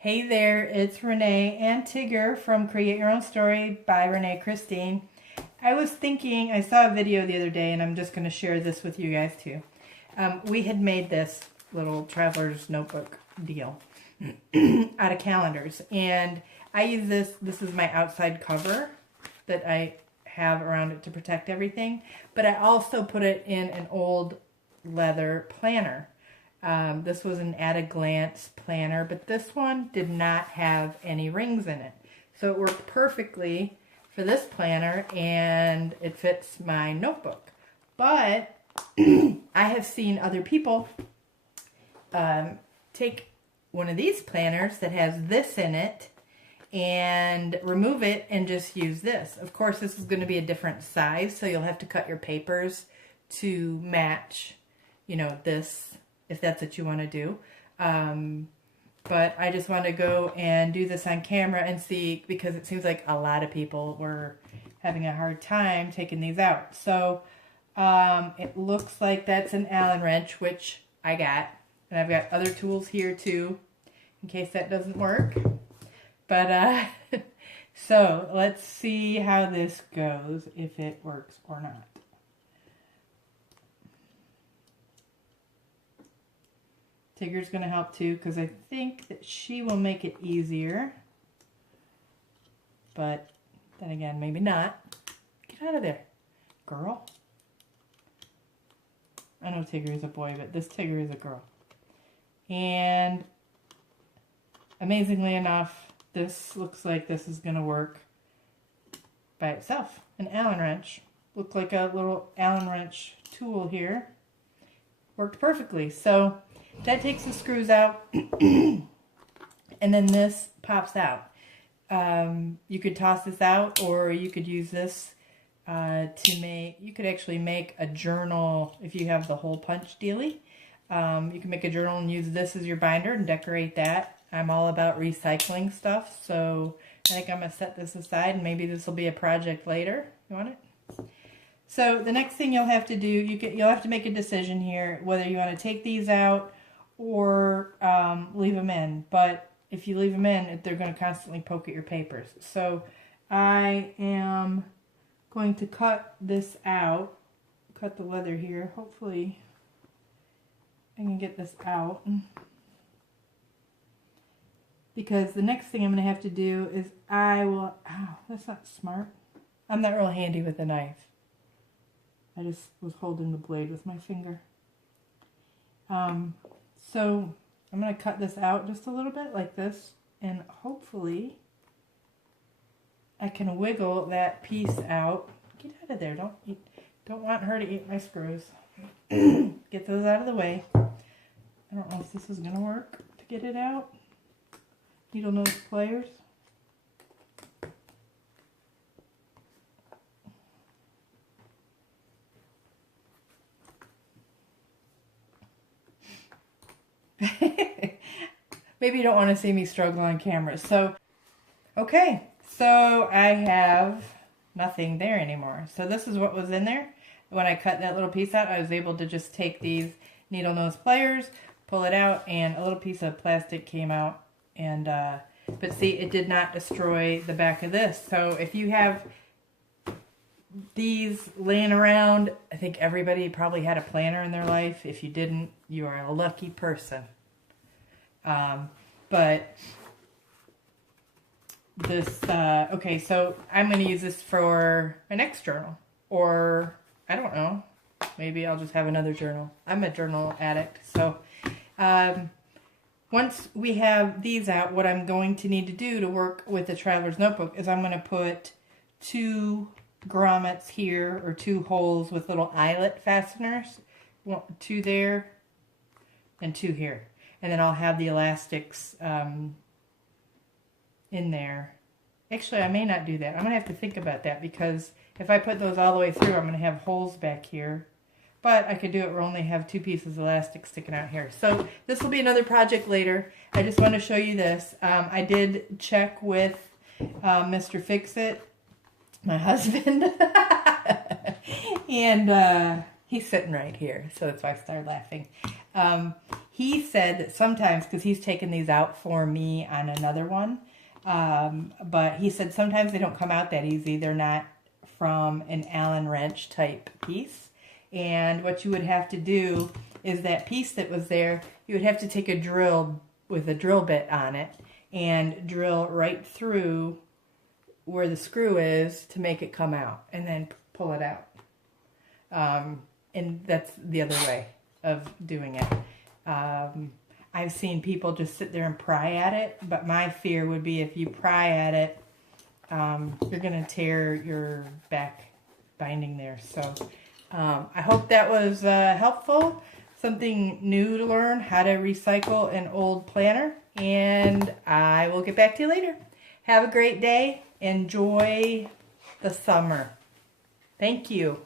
Hey there, it's Renee and Tigger from Create Your Own Story by Renee Christine. I was thinking, I saw a video the other day and I'm just going to share this with you guys too. We had made this little traveler's notebook deal out of calendars, and I use this is my outside cover that I have around it to protect everything, but I also put it in an old leather planner. This was an at a glance planner, but this one did not have any rings in it. So it worked perfectly for this planner and it fits my notebook. But I have seen other people take one of these planners that has this in it and remove it and just use this. Of course, this is going to be a different size, so you'll have to cut your papers to match, you know, this, if that's what you want to do. But I just want to go and do this on camera and see, because it seems like a lot of people were having a hard time taking these out. So it looks like that's an Allen wrench, which I got. And I've got other tools here too, in case that doesn't work. But so let's see how this goes, if it works or not. Tigger's going to help too, because I think that she will make it easier. But then again, maybe not. Get out of there, girl. I know Tigger is a boy, but this Tigger is a girl. And amazingly enough, this looks like this is going to work by itself. An Allen wrench. Looked like a little Allen wrench tool here. Worked perfectly. So that takes the screws out, and then this pops out. You could toss this out, or you could use this to make, you could actually make a journal if you have the hole punch dealie. You can make a journal and use this as your binder and decorate that. I'm all about recycling stuff, so I think I'm going to set this aside, and maybe this will be a project later. You want it? So the next thing you'll have to do, you'll have to make a decision here whether you want to take these out or leave them in. But if you leave them in, they're going to constantly poke at your papers. So I am going to cut this out, cut the leather here. Hopefully I can get this out, because the next thing I'm going to have to do is ow, that's not smart. I'm not real handy with a knife. I just was holding the blade with my finger. So I'm going to cut this out just a little bit like this, and hopefully I can wiggle that piece out. Get out of there. Don't want her to eat my screws. Get those out of the way. I don't know if this is going to work to get it out. Needle nose pliers. Maybe you don't want to see me struggle on camera. So, okay. So I have nothing there anymore. So this is what was in there. When I cut that little piece out, I was able to just take these needle nose pliers, pull it out, and a little piece of plastic came out. And but see, it did not destroy the back of this. So if you have these laying around, I think everybody probably had a planner in their life. If you didn't, you are a lucky person. But this, okay, so I'm going to use this for my next journal. Or, I don't know, maybe I'll just have another journal. I'm a journal addict. So, once we have these out, what I'm going to need to do to work with the traveler's notebook is I'm going to put 2 grommets here, or 2 holes with little eyelet fasteners. 2 there and 2 here. And then I'll have the elastics in there. Actually, I may not do that. I'm going to have to think about that, because if I put those all the way through, I'm going to have holes back here. But I could do it where I only have 2 pieces of elastic sticking out here. So this will be another project later. I just want to show you this. I did check with Mr. Fix-It, my husband. And he's sitting right here, so that's why I started laughing. He said that sometimes, because he's taken these out for me on another one, but he said sometimes they don't come out that easy. They're not from an Allen wrench type piece. And what you would have to do is that piece that was there, you would have to take a drill with a drill bit on it and drill right through where the screw is to make it come out, and then pull it out. And that's the other way of doing it. I've seen people just sit there and pry at it, but my fear would be if you pry at it, you're going to tear your back binding there. So I hope that was helpful. Something new to learn, how to recycle an old planner. And I will get back to you later. Have a great day. Enjoy the summer. Thank you.